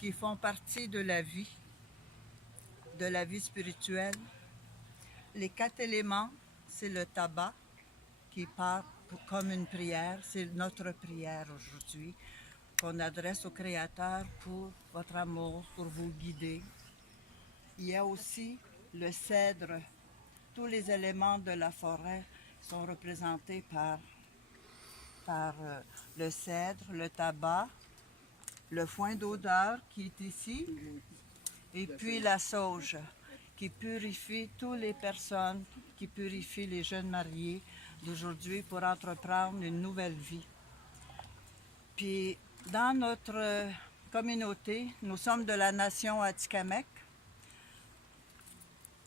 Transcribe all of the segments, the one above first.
qui font partie de la vie spirituelle. Les 4 éléments, c'est le tabac qui part comme une prière. C'est notre prière aujourd'hui qu'on adresse au Créateur pour votre amour, pour vous guider. Il y a aussi le cèdre. Tous les éléments de la forêt sont représentés par le cèdre, le tabac, le foin d'odeur qui est ici, et puis la sauge qui purifie toutes les personnes, qui purifie les jeunes mariés d'aujourd'hui pour entreprendre une nouvelle vie. Puis dans notre communauté, nous sommes de la nation Atikamekw.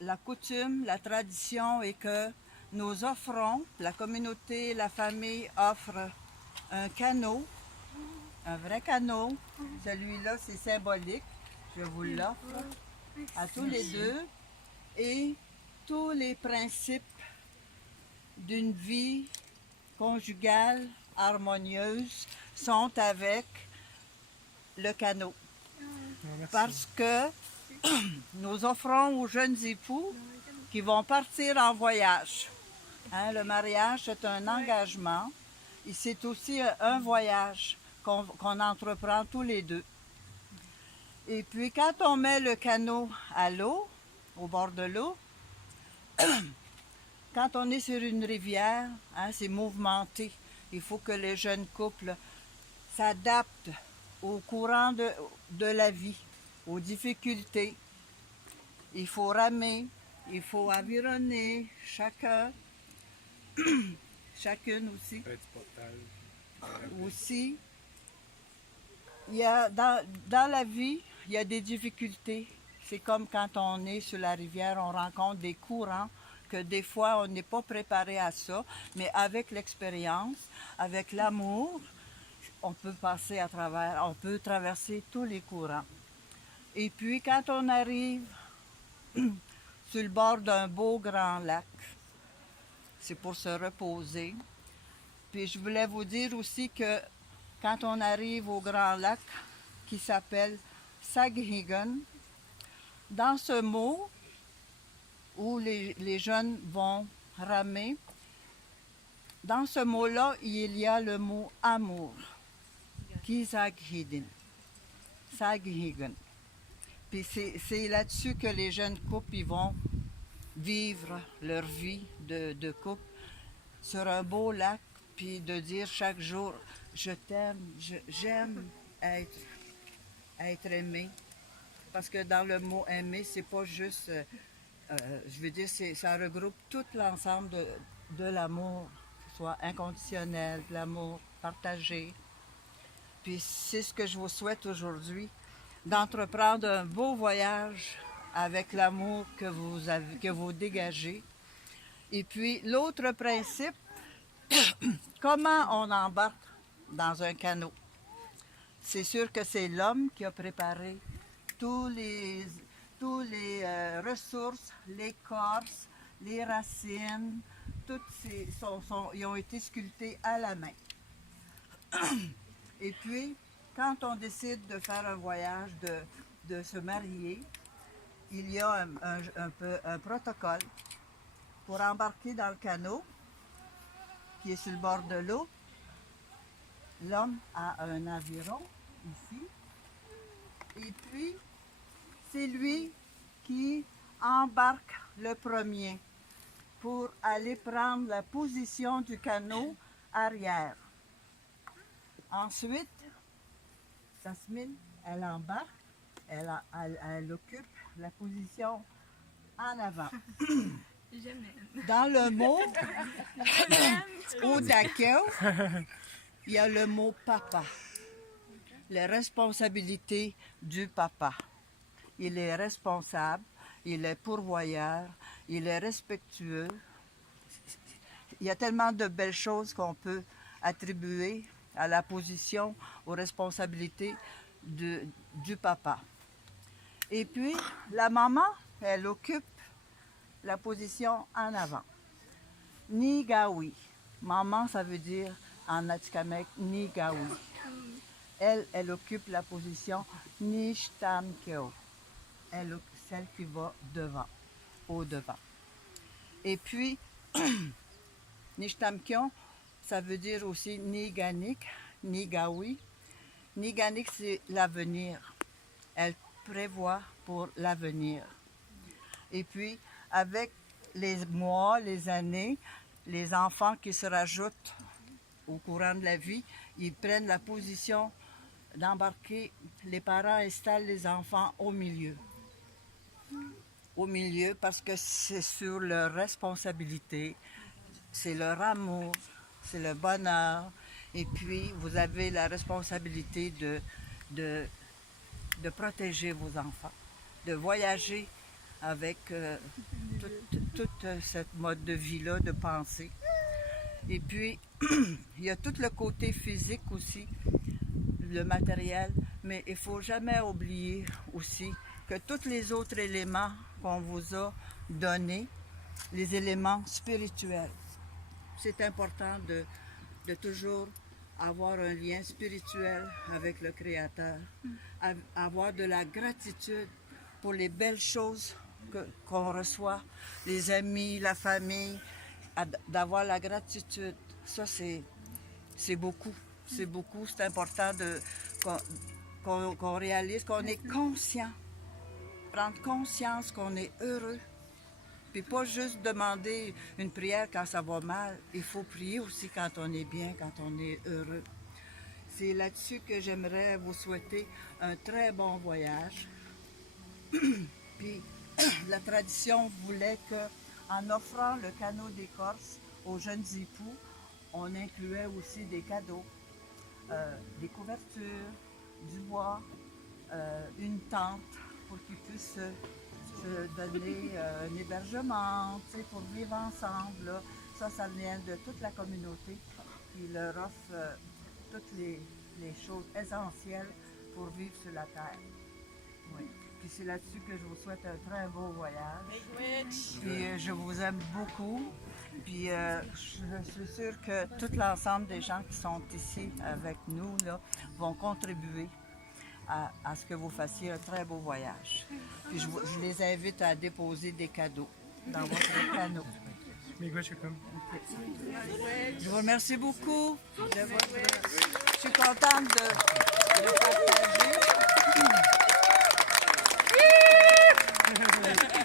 La coutume, la tradition est que nous offrons, la communauté, la famille offre un canot, un vrai canot. Celui-là, c'est symbolique. Je vous l'offre à tous les deux. Et tous les principes d'une vie conjugale harmonieuse sont avec le canot. Parce que nous offrons aux jeunes époux qui vont partir en voyage. Hein, le mariage, c'est un engagement et c'est aussi un voyage qu'on entreprend tous les deux. Et puis quand on met le canot à l'eau, au bord de l'eau, quand on est sur une rivière, hein, c'est mouvementé. Il faut que les jeunes couples s'adaptent au courant de la vie, aux difficultés. Il faut ramer, il faut avironner chacun, chacune aussi. Aussi, il y a, dans la vie, il y a des difficultés. C'est comme quand on est sur la rivière, on rencontre des courants que des fois on n'est pas préparé à ça, mais avec l'expérience, avec l'amour, on peut passer à travers, on peut traverser tous les courants. Et puis quand on arrive sur le bord d'un beau grand lac, c'est pour se reposer. Puis je voulais vous dire aussi que quand on arrive au grand lac qui s'appelle Saghigan, dans ce mot où les jeunes vont ramer, dans ce mot-là, il y a le mot amour, Kisaghidin, Saghigan. Puis c'est là-dessus que les jeunes couples ils vont vivre leur vie de couple sur un beau lac, puis de dire chaque jour, je t'aime, j'aime être aimé. Parce que dans le mot aimer, c'est pas juste, je veux dire, ça regroupe tout l'ensemble de l'amour, soit inconditionnel, de l'amour partagé. Puis c'est ce que je vous souhaite aujourd'hui, d'entreprendre un beau voyage avec l'amour que vous dégagez. Et puis l'autre principe, comment on embarque dans un canot? C'est sûr que c'est l'homme qui a préparé tous les ressources, l'écorce, les racines, toutes ils ont été sculptés à la main. Et puis, quand on décide de faire un voyage, de se marier, il y a un protocole pour embarquer dans le canot qui est sur le bord de l'eau. L'homme a un aviron ici. Et puis, c'est lui qui embarque le premier pour aller prendre la position du canot arrière. Ensuite, Jasmine, elle embarque, elle occupe la position en avant. Dans le mot Odakeo, il y a le mot papa, les responsabilités du papa. Il est responsable, il est pourvoyeur, il est respectueux. Il y a tellement de belles choses qu'on peut attribuer à la position, aux responsabilités du papa. Et puis, la maman, elle occupe la position en avant. Nigawi. Maman, ça veut dire en Atikamekw, Nigawi. elle occupe la position Nishtamkyo. Celle qui va devant, au devant. Et puis, Nishtamkyo, ça veut dire aussi Niganik, Nigawi. Niganik, c'est l'avenir. Elle prévoit pour l'avenir. Et puis, avec les mois, les années, les enfants qui se rajoutent au courant de la vie, ils prennent la position d'embarquer. Les parents installent les enfants au milieu. Au milieu parce que c'est sur leur responsabilité, c'est leur amour, c'est le bonheur. Et puis, vous avez la responsabilité de protéger vos enfants, de voyager avec toute cette mode de vie-là, de pensée. Et puis, il y a tout le côté physique aussi, le matériel, mais il ne faut jamais oublier aussi que tous les autres éléments qu'on vous a donnés, les éléments spirituels, c'est important de toujours avoir un lien spirituel avec le Créateur, avoir de la gratitude pour les belles choses qu'on reçoit, les amis, la famille, d'avoir la gratitude. Ça, c'est beaucoup. C'est beaucoup. C'est important qu'on réalise, qu'on est conscient, prendre conscience qu'on est heureux. Puis pas juste demander une prière quand ça va mal. Il faut prier aussi quand on est bien, quand on est heureux. C'est là-dessus que j'aimerais vous souhaiter un très bon voyage. Puis la tradition voulait qu'en offrant le canot d'écorce aux jeunes époux, on incluait aussi des cadeaux, des couvertures, du bois, une tente pour qu'ils puissent se donner un hébergement, pour vivre ensemble. Là. Ça vient de toute la communauté qui leur offre toutes les choses essentielles pour vivre sur la terre. Oui. Puis c'est là-dessus que je vous souhaite un très beau voyage. Puis je vous aime beaucoup. Puis je suis sûre que tout l'ensemble des gens qui sont ici avec nous là, vont contribuer à ce que vous fassiez un très beau voyage. Puis je les invite à déposer des cadeaux dans votre canot. Je vous remercie beaucoup. Je suis contente de le partager. Je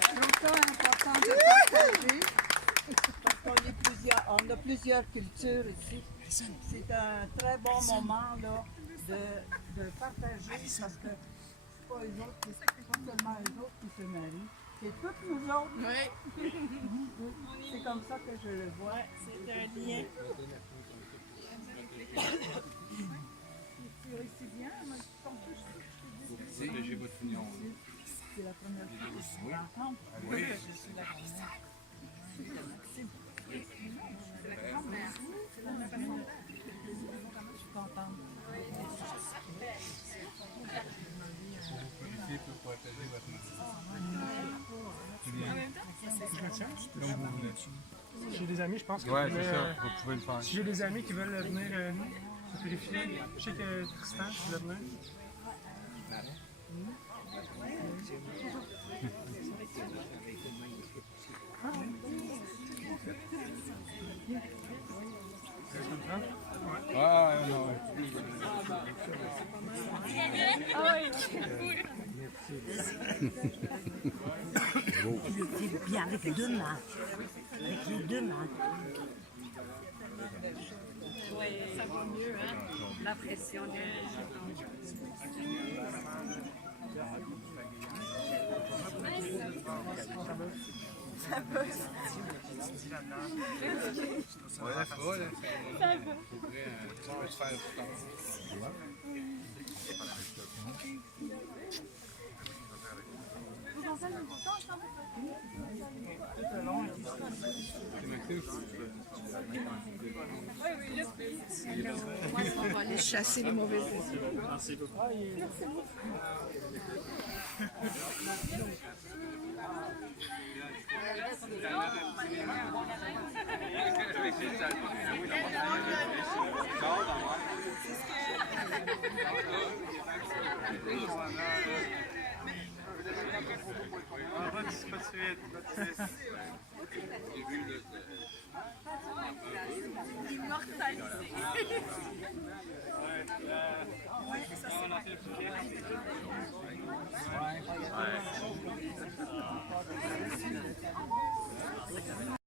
trouve ça important de partager parce qu'on a plusieurs cultures ici. C'est un très bon moment là, de partager parce que c'est pas eux autres, c'est pas seulement eux autres qui se marient, c'est toutes nous autres. Oui. C'est comme ça que je le vois. C'est un lien. Tu réussis bien, J'ai votre opinion. c'est la première fois que je suis ensemble. Oui. Je suis la grand-mère. C'est la grand-mère. Je suis contente. Ici, pour partager votre nom. J'ai des amis, je pense que Ouais, c'est ça, vous pouvez le faire. si j'ai des amis qui veulent venir se purifier, je sais que Tristan veut venir. Ah, non. C'est bien avec les deux mains. Avec les deux mains. Oui, ça va mieux, hein? La pression de... Ça va. Ouais, ça va, là. Ça va. Ça va se faire plus tard. On va aller chasser les mauvais esprits. Merci beaucoup. Merci. Pas de suite, pas de suite. J'ai vu le. Ouais, ça c'est